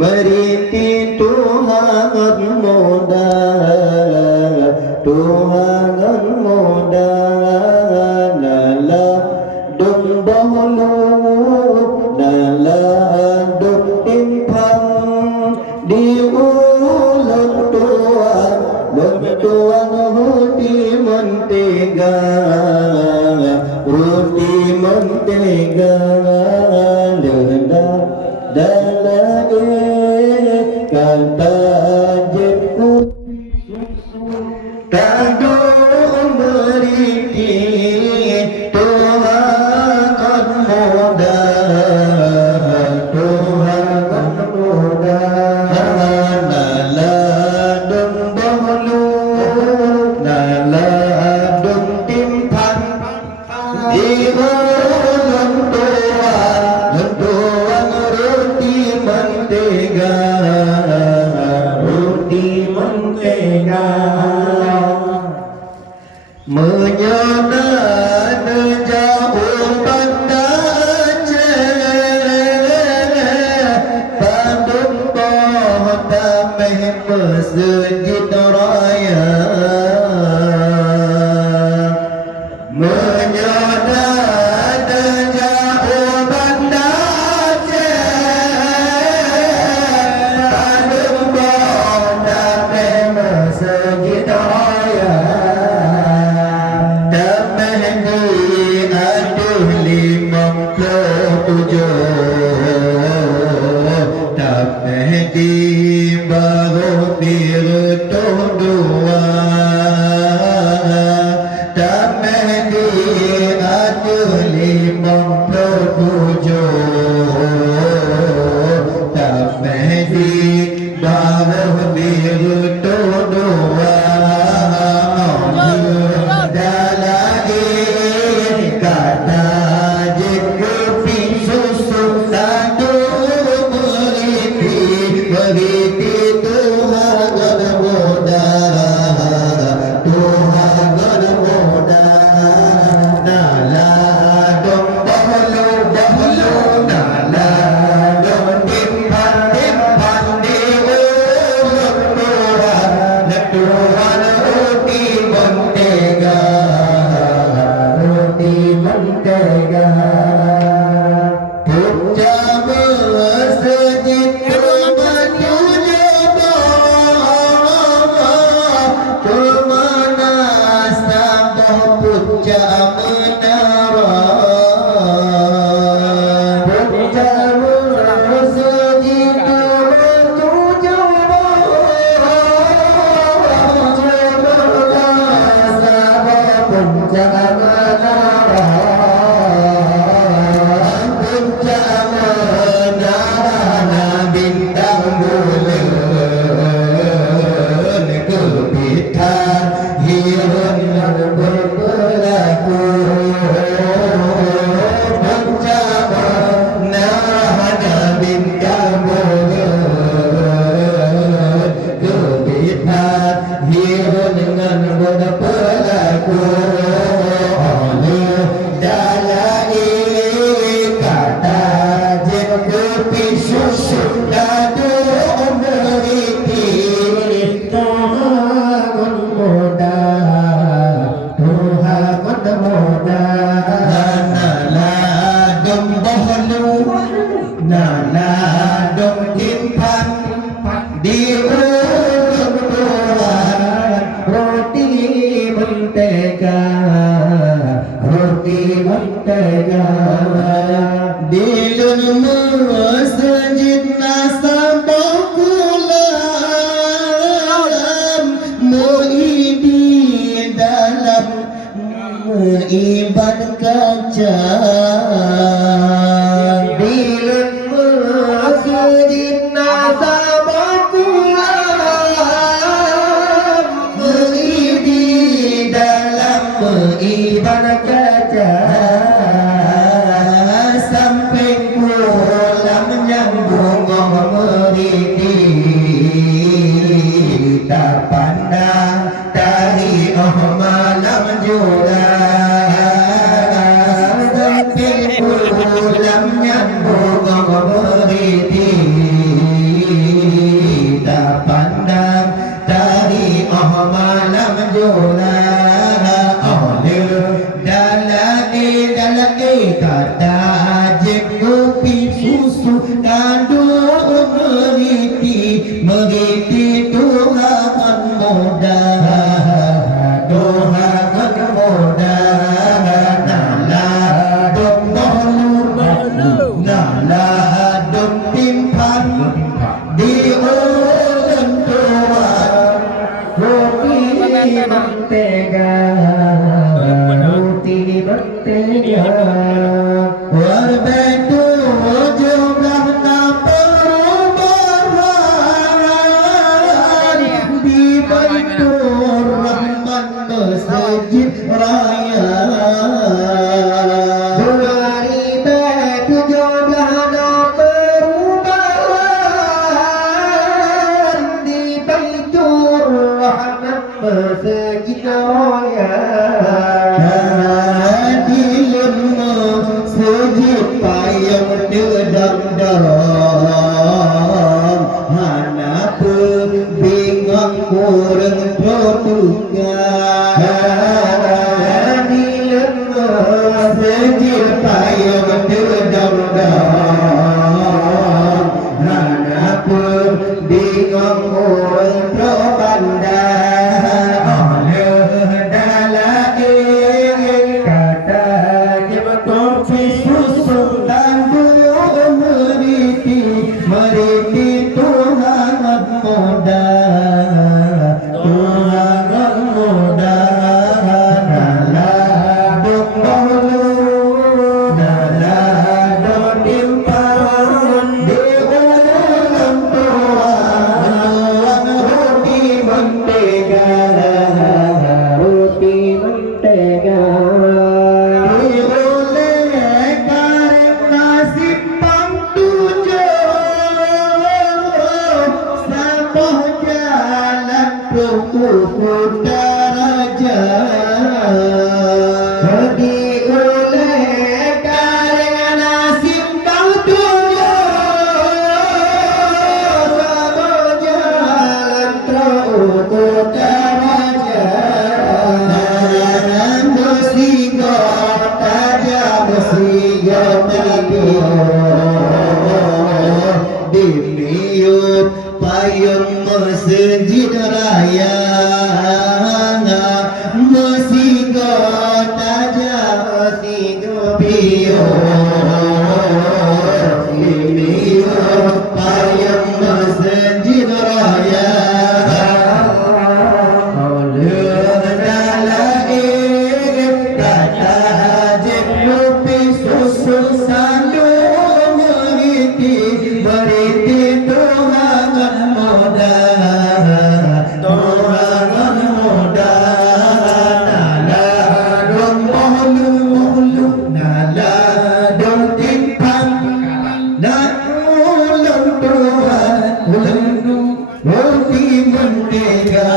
Meriti Tuhan muda, Tuhan muda, nala dum bahulu, nala dum timpang di ulang tuan roti mentega, roti mentega, lenda kata jepku kandung meriti Tuhan muda, Tuhan muda, nala dum bahulu, nala dum timpan di ulang tuan roti mentega, roti mentega, menyana jauh pandace, pandung kota meh masjid raya, menyana jauh pandace, pandung kota meh masjid raya. Iban kaca bilen masjid nasabakulam di dalam iban kaca sampai pulang nyambung meriti tak pandang dari malam juga. Hãy subscribe cho kênh Ghiền Mì Gõ để không bỏ lỡ kandung meriti Tuhan mudah Tuhan mudah nalah dom tolu nalah dom timpan di ulun Tuhan roti mentega Warbetu jumlahna perubahan di Baitur Rahman Masjid Raya. Warbetu jumlahna perubahan di Baitur Rahman Masjid Raya. Sejid payung dedam-dam Hana bingung kurang produkan Di lemah sejid payung dedam-dam Hana bingung kurang produkan Oleh dalain kata meriti Tuhan mudah Tuhan mudah nalah dok dahulu nalah dok timpan di ulang Tuhan roti mentega Kuku daraja di oleh kareng nasib kau tujuh sama jalan teruku daraja musigo taja musigo di miut payung masjid raya musigo taja musigo bio miut payung masjid raya oleh dalain kata hajib lupis susun sandu meriti Tuhan mudah Tuhan mudah nalah dom mohlu nalah dom timpan dan ulang Tuhan ulang roti mentega